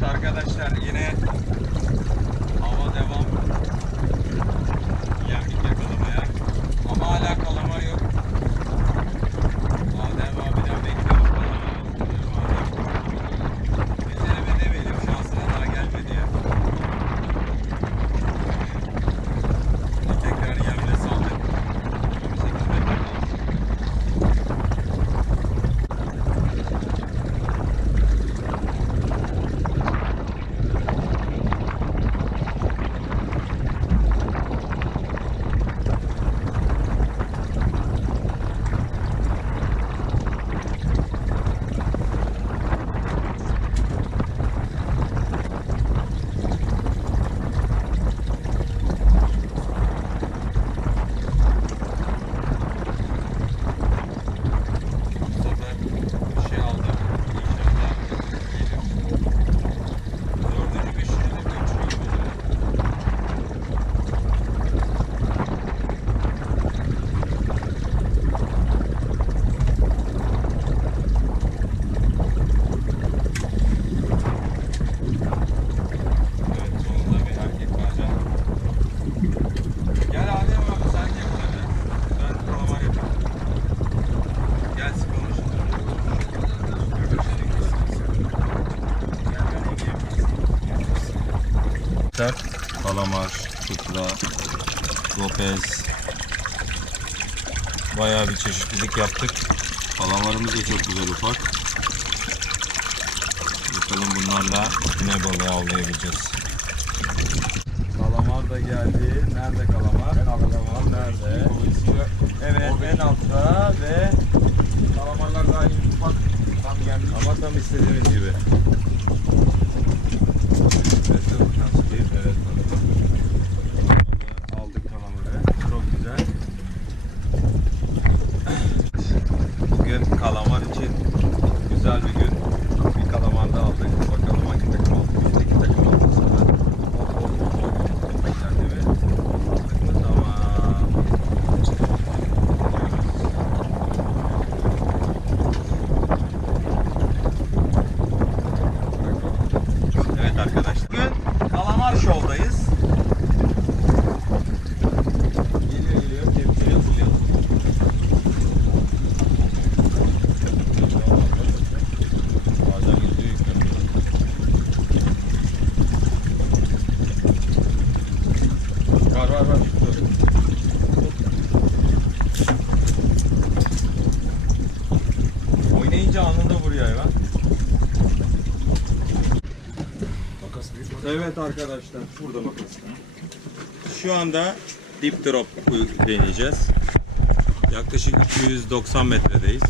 Evet arkadaşlar yine hava devam. Yemlik yakalamaya. Ama hala kalamar yok. Adem abiden bekliyoruz kalamar. Becereme demeyelim şansına daha gelmedi ya. Şimdi tekrar yemle saldık. 28 metre kaldı. Bu sefer bir şey aldım. İnşallah gelir. Dördüncü, beşinci de kaçırıyor böyle. Evet sonunda bir erkek mercan. Gel Adem abi sen de yakala. Ben kalamar yapayım. Gel sıkalım şimdi. Kalamar, çupra, lopez. Bayağı bir çeşitlilik yaptık. Kalamarımız da çok güzel ufak. Bakalım bunlarla ne balığı avlayabileceğiz. Kalamar da geldi. Nerede kalamar? Kalamar nerede? Evet en altta ve Kalamarlar daha yeni ufak tam gelmiş. ama tam istediğimiz gibi. Evet, bir- evet, bakalım. Aldık kalamarı. Çok güzel. Bugün kalamar için güzel bir kalamar da aldık. Bakalım hangi takım aldık. Üstteki takım aldık sana. Hop hop hop hop. Güzel değil mi? Aldık mı? Tamam. Evet arkadaşlar. Bugün Kalamar Show'dayız. Geliyor geliyor. Tepkiyi hazırlayalım. Bazen yüzüğü yıkanıyor. Var var var. Dur. Oynayınca anında vuruyor hayvan. Makas büyük makas. Arkadaşlar burada makas. Şu anda dip drop deneyeceğiz. Yaklaşık 290 metredeyiz.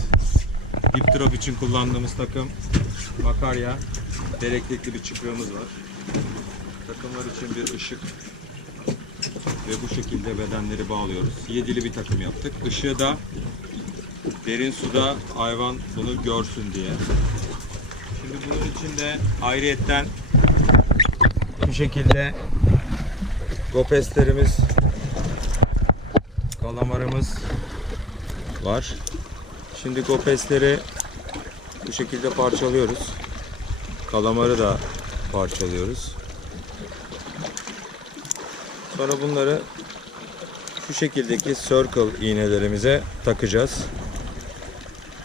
Dip drop için kullandığımız takım makarya, dereklikli bir çıkrığımız var. Takımlar için bir ışık ve bu şekilde bedenleri bağlıyoruz. Yedili bir takım yaptık. Işığı da derin suda hayvan bunu görsün diye. Şimdi bunun için de ayrıyetten bu şekilde gopeslerimiz kalamarımız var. Şimdi gopesleri bu şekilde parçalıyoruz. Kalamarı da parçalıyoruz. Sonra bunları şu şekildeki circle iğnelerimize takacağız.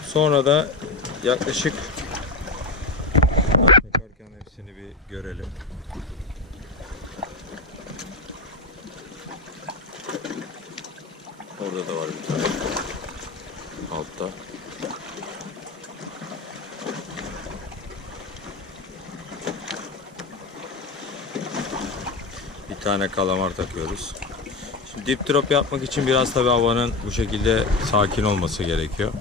Sonra da yaklaşık takarken hepsini bir görelim. Orada da var bir tane. Altta. Bir tane kalamar takıyoruz. Şimdi dip drop yapmak için biraz tabi havanın bu şekilde sakin olması gerekiyor.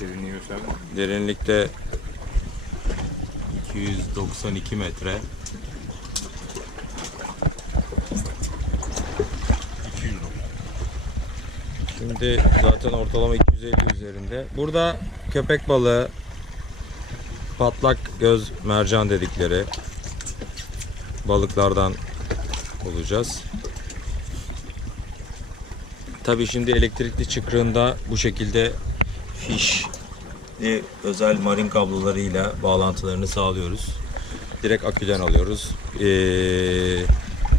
Derinliği gösterme. Derinlikte 292 metre. 200 lira. Şimdi zaten ortalama 250 üzerinde. Burada köpek balığı, patlak göz mercan dedikleri balıklardan bulacağız. Tabii şimdi elektrikli çıkrığında bu şekilde fiş özel marin kablolarıyla bağlantılarını sağlıyoruz. direkt aküden alıyoruz. Ee,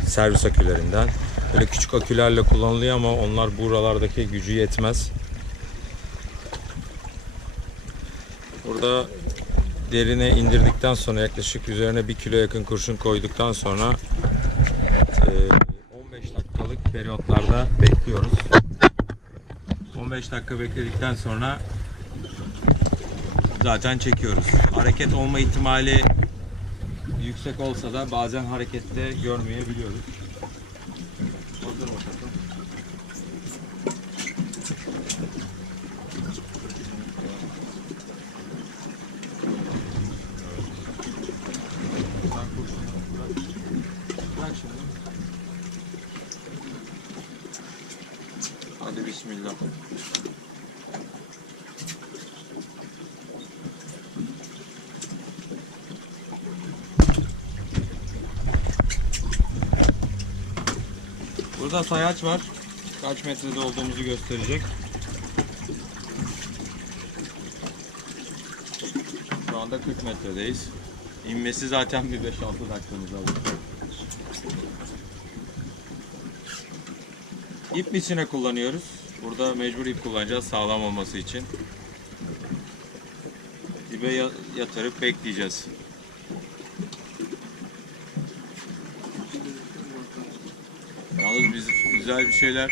servis akülerinden. Böyle küçük akülerle kullanılıyor ama onlar buralardaki gücü yetmez. Burada derine indirdikten sonra yaklaşık üzerine 1 kilo yakın kurşun koyduktan sonra e, 15 dakikalık periyotlarda bekliyoruz. 15 dakika bekledikten sonra zaten çekiyoruz. Hareket olma ihtimali yüksek olsa da bazen harekette görmeyebiliyoruz. Hazır bakalım. Sen kurşunu bırak. Bırak şimdi. Hadi bismillah. Burada sayaç var. Kaç metrede olduğumuzu gösterecek. Şu anda 40 metredeyiz. İnmesi zaten bir 5-6 dakikamız alır. İp misine kullanıyoruz. Burada mecbur ip kullanacağız sağlam olması için. Dibe ya- yatırıp bekleyeceğiz. Yalnız biz güzel bir şeyler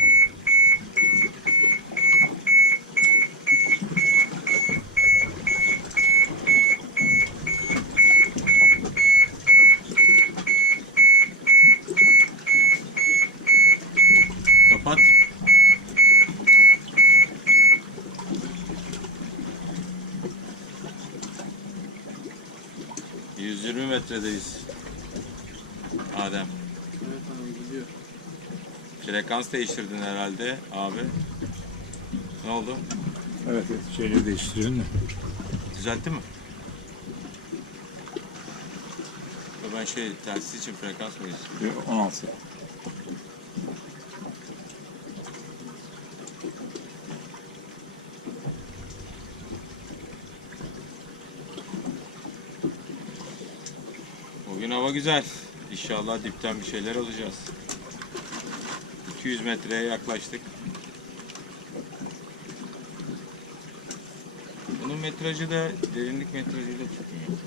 Kapat. ...120 metredeyiz. Adem. Evet abi gidiyor. Frekans değiştirdin herhalde abi. Ne oldu? Evet, evet şeyleri değiştiriyorsun da. Düzeltti mi? Ben şey telsiz için frekans mı istiyorum? 16. Bugün hava güzel. İnşallah dipten bir şeyler alacağız. 200 metreye yaklaştık. Bunun metrajı da derinlik metrajıyla çıkmıyor.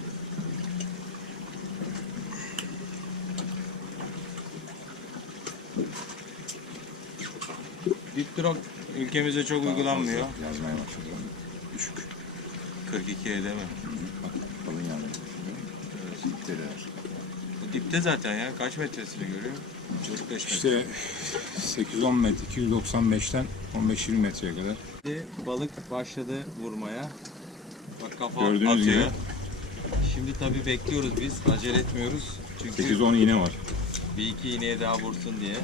Dip drop ülkemizde çok uygulanmıyor. Yazmaya başladı. Düşük. 42 değil mi? Bak, kalın yani. Evet. Dipteler. Bu dipte zaten ya. Kaç metresini görüyor? 45 metre. İşte 8-10 metre, 295'ten 15-20 metreye kadar. Şimdi balık başladı vurmaya. Bak kafa Gördüğünüz atıyor. gibi. Şimdi tabii bekliyoruz biz. Acele etmiyoruz. Çünkü 8-10 iğne var. bir iki iğneye daha vursun diye.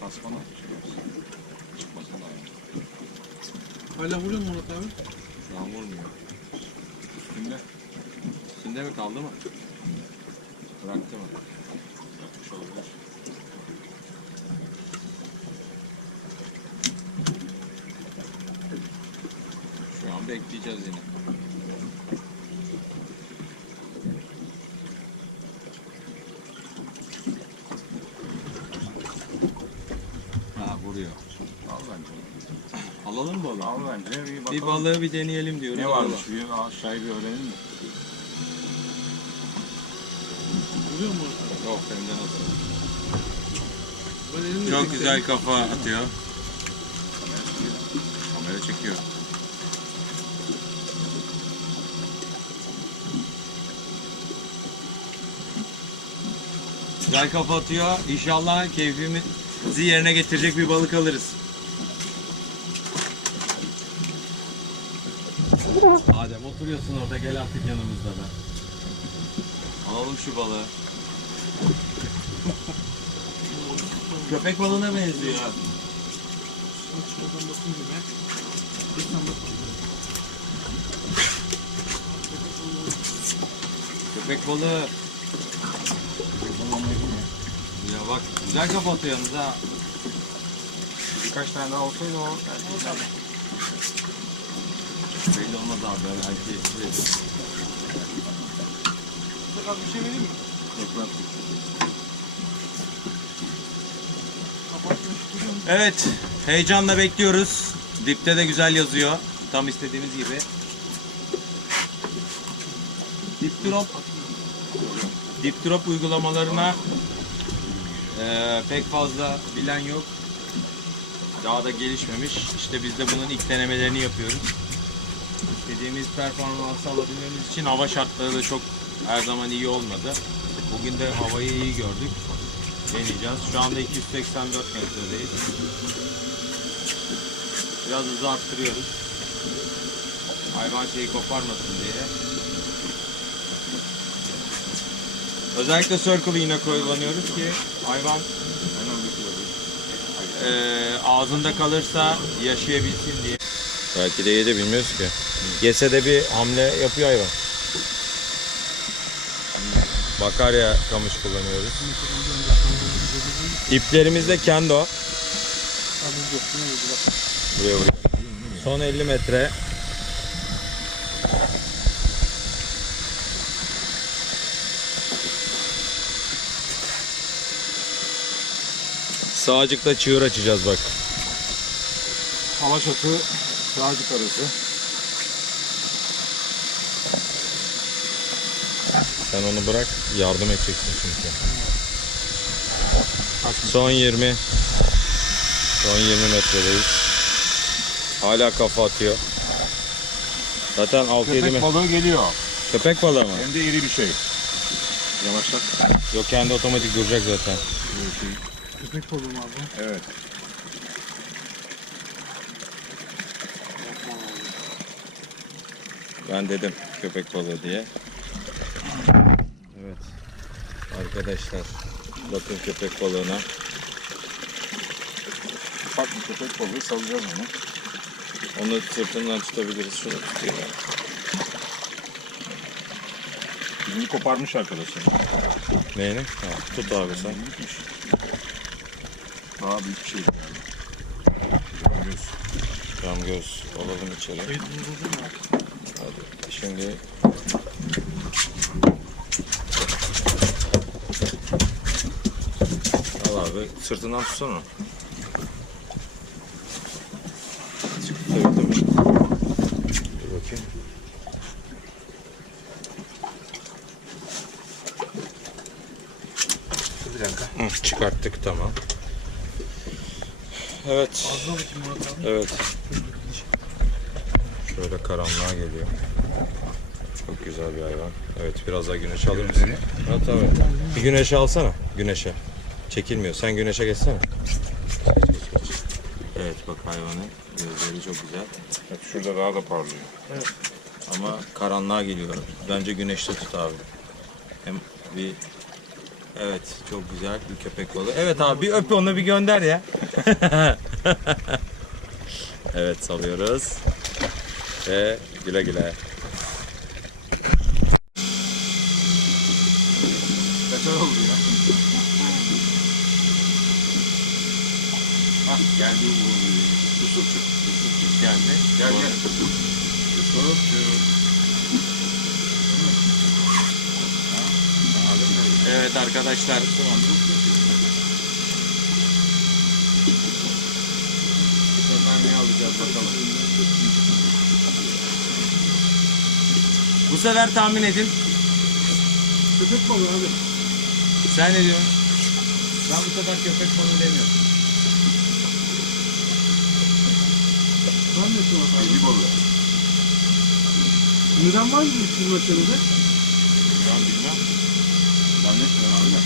Tasmana. Çıkmasın daha yani. Hala vuruyor mu Murat abi? Şu an vurmuyor. Üstünde. Üstünde mi kaldı mı? Bıraktı mı? Şu an bekleyeceğiz yine. Ha vuruyor. Al bence. Alalım mı balığı? Al bence. Bir, bakalım. Bir balığı bir deneyelim diyoruz. Ne varmış? Bir aşağıya bir öğrenelim mi? Vuruyor mu? Yok nasıl? Çok güzel kafa atıyor. Kamera çekiyor. Kamera çekiyor. Güzel kafa atıyor. İnşallah keyfimizi yerine getirecek bir balık alırız. Adem oturuyorsun orada gel artık yanımızda da. Alalım şu balığı. Köpek balığına benziyor. Bak şuradan bakınca ben. Bir sen bak. Köpek balığı. Kullanmayı bilmiyor. Ya bak güzel kafa atıyor yalnız ha. Birkaç tane daha olsaydı o gerçekten. Belli olmaz abi belki. Bak bir şey vereyim mi? Yok Kapatmış duruyor mu? Evet, heyecanla bekliyoruz. Dipte de güzel yazıyor. Tam istediğimiz gibi. Dip drop, dip drop uygulamalarına eee, pek fazla bilen yok. Daha da gelişmemiş. İşte biz de bunun ilk denemelerini yapıyoruz. İstediğimiz performansı alabilmemiz için hava şartları da çok her zaman iyi olmadı. Bugün de havayı iyi gördük. Deneyeceğiz. Şu anda 284 metredeyiz. Biraz hızı arttırıyoruz. Hayvan şeyi koparmasın diye. Özellikle circle iğne kullanıyoruz ki hayvan eee, ağzında kalırsa yaşayabilsin diye. Belki de yedi bilmiyoruz ki. Yese de bir hamle yapıyor hayvan. Bakarya kamış kullanıyoruz. İplerimiz de kendo. Buraya buraya. Son 50 metre. Sağcıkta çığır açacağız bak. Halaçatı, Sağcık arası. Sen onu bırak. Yardım edeceksin çünkü. Son 20. Son 20 metredeyiz. Hala kafa atıyor. Zaten 6-7 Köpek metre. balığı geliyor. Köpek balığı mı? Hem de iri bir şey. Yavaşlat. Yok kendi otomatik duracak zaten. Köpek balığı mı abi? Evet. Ben dedim köpek balığı diye. Evet. Arkadaşlar bakın köpek balığına. Ufak bir köpek balığı salacağız onu. Onu sırtından tutabiliriz. Şunu tutayım. Birini koparmış arkadaşlar. Neyini? Ha, tut abi sen. Büyükmüş. Daha büyük bir şey yani. Göz. Cam göz alalım içeri. Şey. Hadi şimdi abi sırtından tutsana. Tabii tabii. Dur bakayım. Bir dakika. Hı, çıkarttık tamam. Evet. Fazla bakayım Murat abi. Evet. Şöyle karanlığa geliyor. Çok güzel bir hayvan. Evet biraz daha güneş alır mısın? Ha tabii. Bir güneşe alsana. Güneşe. Çekilmiyor. Sen güneşe geçsene. Geç, geç, geç. Evet bak hayvanın gözleri çok güzel. Bak şurada daha da parlıyor. Ama karanlığa geliyor. Bence güneşte tut abi. Hem bir Evet çok güzel bir köpek balığı. Evet abi bir öp onu bir gönder ya. evet salıyoruz. Ve güle güle. Beter oldu ya. Geldi bu. Yusufçuk. Yusufçuk geldi. Gel gel. Yusufçuk. Evet arkadaşlar. Bu sefer ne alacağız bakalım. Bu sefer tahmin edin. Köpek balığı abi. Sen ne diyorsun? Ben bu sefer köpek balığı demiyorum. Ben de Murat abi. Deli balığı. Neden var mı sizin maçınızda? Ben bilmem. Zannetmiyorum abi de.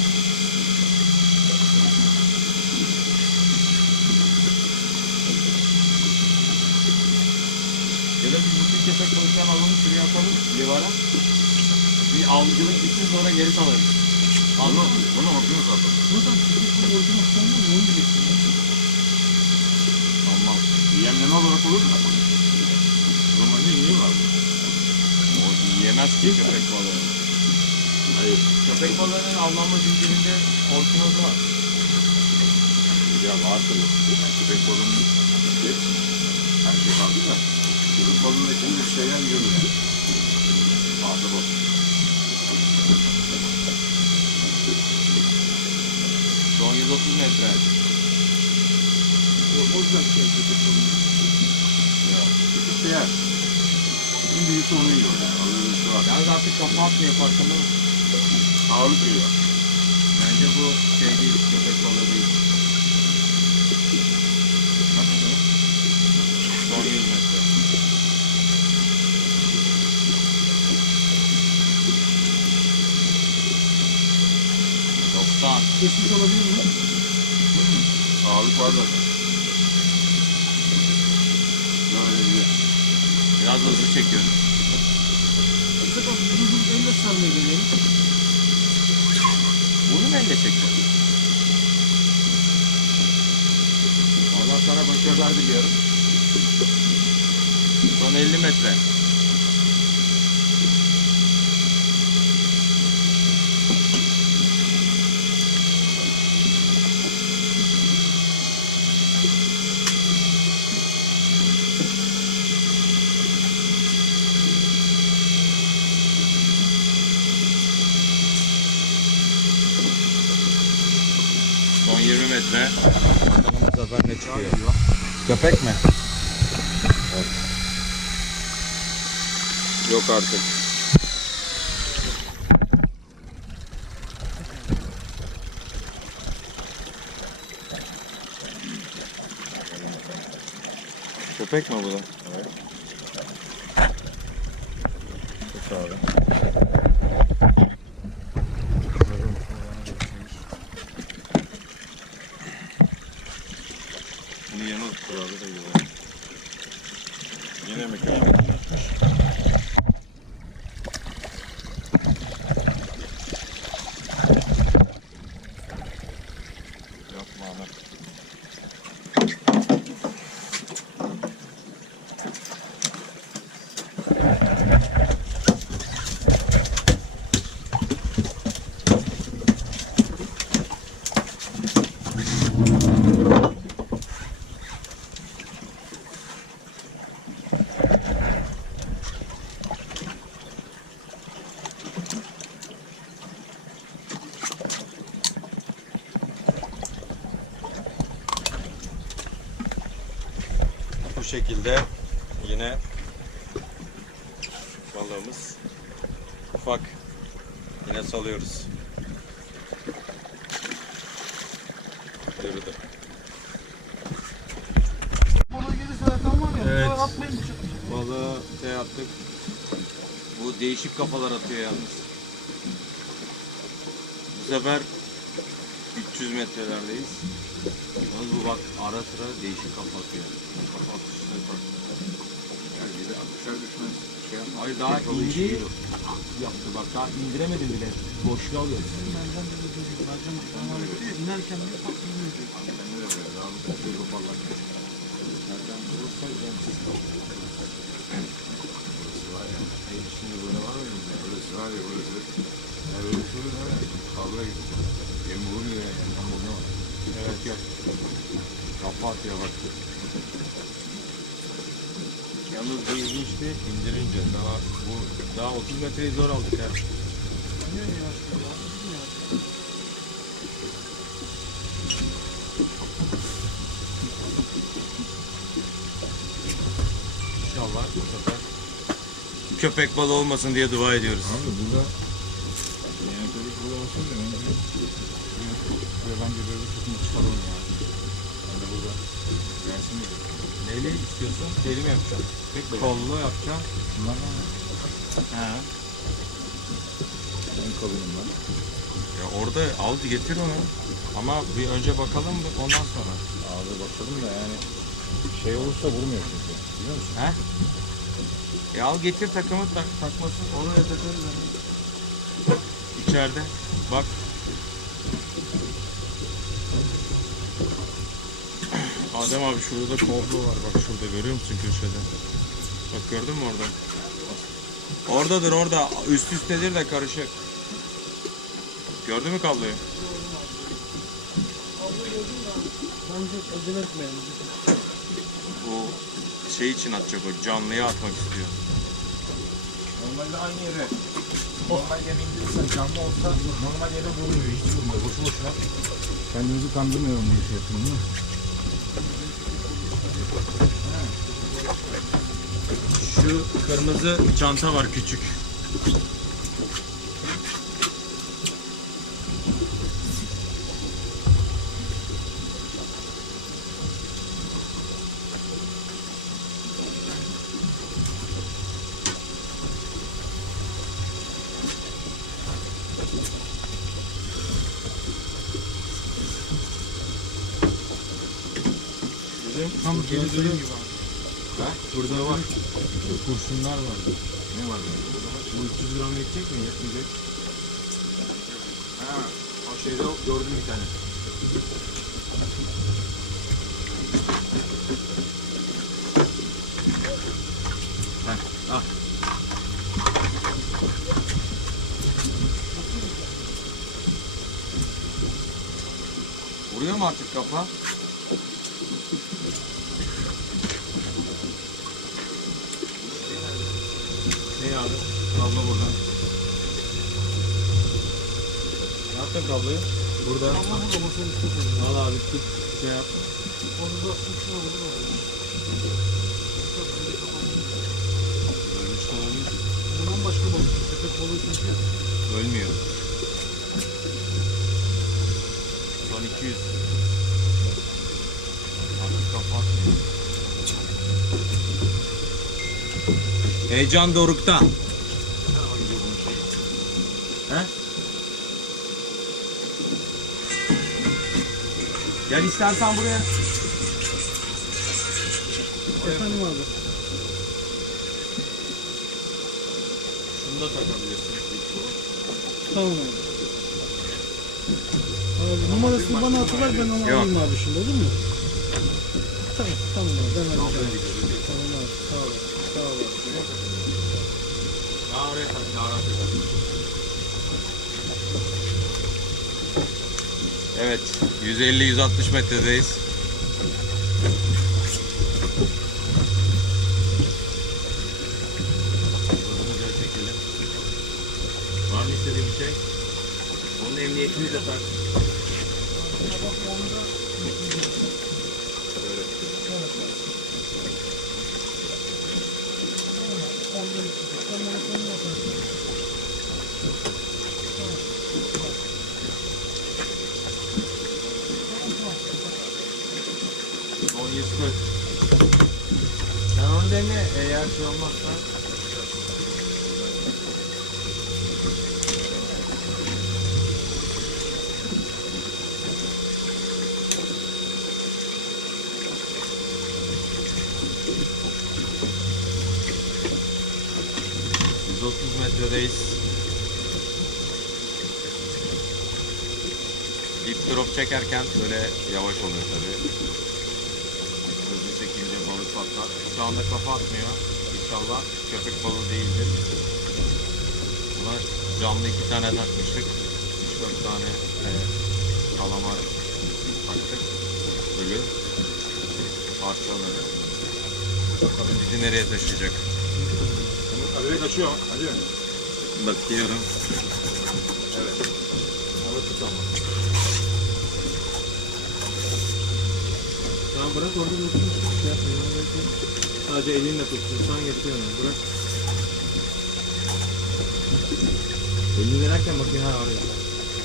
Ya da biz bütün köpek balıklarını alalım şuraya atalım livara. Bir avcılık bitsin sonra geri salarız. Bunu, bunu ordunu zaten. Abi köpek balığı orijinal sanmıyor mu? Onu. Tamam. Yemleme olarak olur mu? Normalde yiyorlar. O yemez ki köpek balığı. Hayır. Köpek balığının avlanma zincirinde orkinozu var. Ya var tabii. Yani köpek balığının hepsi. Her şey var da. Köpek balığının etini bir şeyler yiyordu yani. Fazla bak. Son 130 metre. Köpek balığı. Ya. İşte yer. En büyüğü onu yiyor yani. Bir şey var. Yalnız artık kafa atmıyor farkında mısın? Ağırlık yiyor. Bence bu şey değil, köpek balığı değil. Nasıl? Son 100 metre. Doksan. Kesmiş olabilir mi? Ağırlık var zaten. Böyle bir Biraz hızlı çekiyorum. Fakat uzun elle sarmayı deneyelim. Bunu elle çekeceğim? Allah sana başarılar diliyorum. Son 50 metre. Son 20 metre. Bakalım bu sefer ne çıkıyor. Köpek mi? Yok artık. Köpek mi bu da? Evet. Tut abi. Bunu yana tuttur abi da güzel. Yine mi köpek? Yapma Ahmet. Bu şekilde yine balığımız ufak yine salıyoruz. Yürüdü. Evet. Balığı şey attık. Bu değişik kafalar atıyor yalnız. Bu sefer 300 metrelerdeyiz. Yalnız bu bak ara sıra değişik kafa atıyor. Kafa atışları farklı. Yani bir de atışlar düşmez. Şey yapma. Hayır daha yiyor. yaptı bak daha indiremedim bile. Boşluğa alıyor. Benden de bir çocuk. Vereceğim. Ama öyle diyor. İnerken iniyor diyor. Abi ben de böyle. Daha bir şey toparlak. Nereden bulursa yemsiz. Burası var ya. Hayır şimdi böyle var mı? Burası var ya burası. Ya böyle olur ha. Kavga gibi. Yem vurmuyor ya. Yandan vuruyor. Evet yok. Kafa atıyor bak. Yalnız bu ilginçti indirince daha bu daha 30 metreyi zor aldık ya. İnşallah bu sefer köpek balığı olmasın diye dua ediyoruz. Abi burada yani tabii burada olsun da bence şuraya bence böyle tutma çıkaralım ya. Ben de burada gelsin mi? Neyle istiyorsun? Deli mi yapacağım? Kollu yapacağım. Bunlar ne? He. Ben. Ya orada al getir onu. Ama bir önce bakalım ondan sonra. Abi bakalım da yani şey olursa vurmuyor çünkü. Biliyor musun? He? Ya al getir takımı tak, takmasın oraya takarız hani. İçeride. Bak. Adem abi şurada koblo var bak şurada görüyor musun köşede? Bak gördün mü orada? Oradadır orada üst üstedir de karışık. Gördün mü kabloyu? Bence acele etmeyelim. Bu şey için atacak o canlıya atmak istiyor. Normalde aynı yere normal yere indirirsen canlı olsa normal yere vurmuyor. Hiç vurmuyor. Boşu boşuna Kendinizi kandırmıyorum diye şey yapıyorum değil mi? Şu kırmızı çanta var küçük. Tam gördüğün duruyor. gibi abi. Ha? Burada var. Kurşunlar var. Ne var? Bu 300 gram yetecek mi? Yetmeyecek. Ha, o şeyde gördüm bir tane. Heh, al. Vuruyor mu artık kafa? Ne abi? Kablo burada. Ne yaptın kabloyu? Burada. Ama burada masanın üstü abi tut şey yap. Onu da uçuna vurur abi. Ölmüş olabilir. Bundan başka balık. Köpek balığı çünkü. Ölmüyor. Son 200. Artık kapat. Heyecan dorukta. He? Gel istersen buraya. Efendim abi. Şunu da takabilirsin. Tamam abi. Abi numarasını bana hatırlar ben onu Yok. alayım abi şimdi olur mu? Tamam tamam abi ben halledeceğim. Tamam abi sağ ol. Sağ ol abi. Daha oraya tak, daha rahat eder. Evet, 150-160 metredeyiz. Var mı istediğin şey? Onun emniyetini tak. Dene eğer şey olmazsa. ...130 metredeyiz. Dip drop çekerken böyle yavaş oluyor tabii. Patlar. Şu anda kafa atmıyor. İnşallah köpek balığı değildir. Buna canlı iki tane takmıştık. 3-4 tane e, kalamar taktık. Ölü parçaları. Bakalım bizi nereye taşıyacak. Hadi kaçıyor. Hadi. Bakıyorum. Evet. Onu tut ama. Tamam bırak orada dursun. Şey yapmayın. Sadece elinle tuttursan yetiyor yani. Bırak. Elini verirken ha oraya.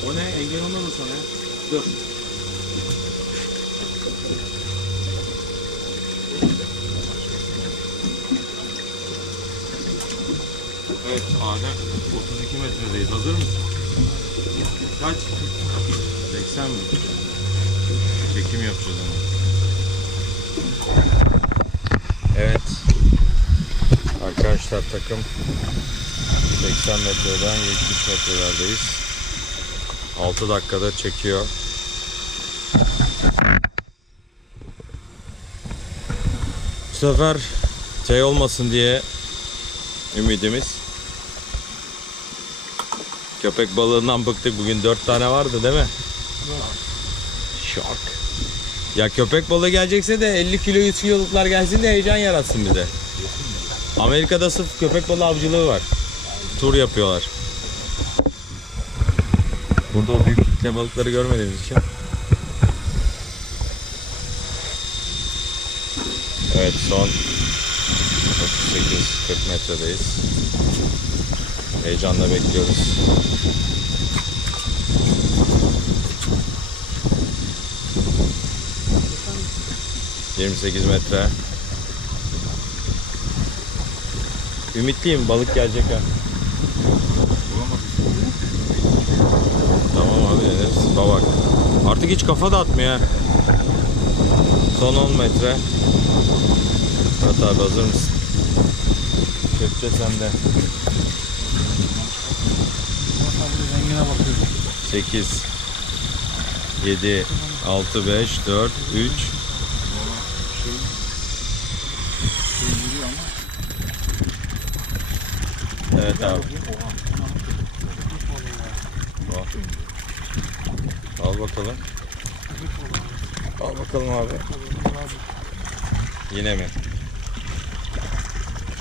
O ne? Engel olmadı sana? Dur. Evet Adem 32 metredeyiz. Hazır mısın? Kaç? 80 mi? Çekim yapacağız ama. Evet. Arkadaşlar takım 80 metreden 70 metrelerdeyiz. 6 dakikada çekiyor. Bu sefer şey olmasın diye ümidimiz. Köpek balığından bıktık bugün 4 tane vardı değil mi? Şok. Ya köpek balığı gelecekse de 50 kilo 100 kiloluklar gelsin de heyecan yaratsın bize. Amerika'da sırf köpek balığı avcılığı var. Tur yapıyorlar. Burada o büyük kitle balıkları görmediğimiz için. Evet son 38-40 metredeyiz. Heyecanla bekliyoruz. Yirmi sekiz metre. Ümitliyim balık gelecek ha. Tamam abi deneriz. Babak. Artık hiç kafa da atmıyor. Son 10 metre. Murat abi hazır mısın? Kepçe sende. Murat abi de rengine bakıyor. 8 7 6 5 4 3 Evet abi. Al. Al bakalım. Al bakalım abi. Yine mi?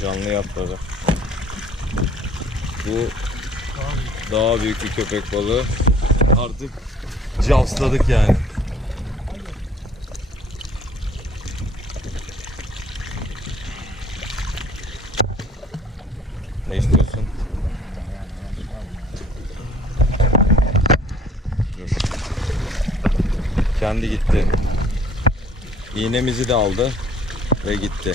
Canlı yapları. Bu daha büyük bir köpek balığı. Artık cavsladık yani. Ne istiyorsun? Dur. Kendi gitti. İğnemizi de aldı ve gitti.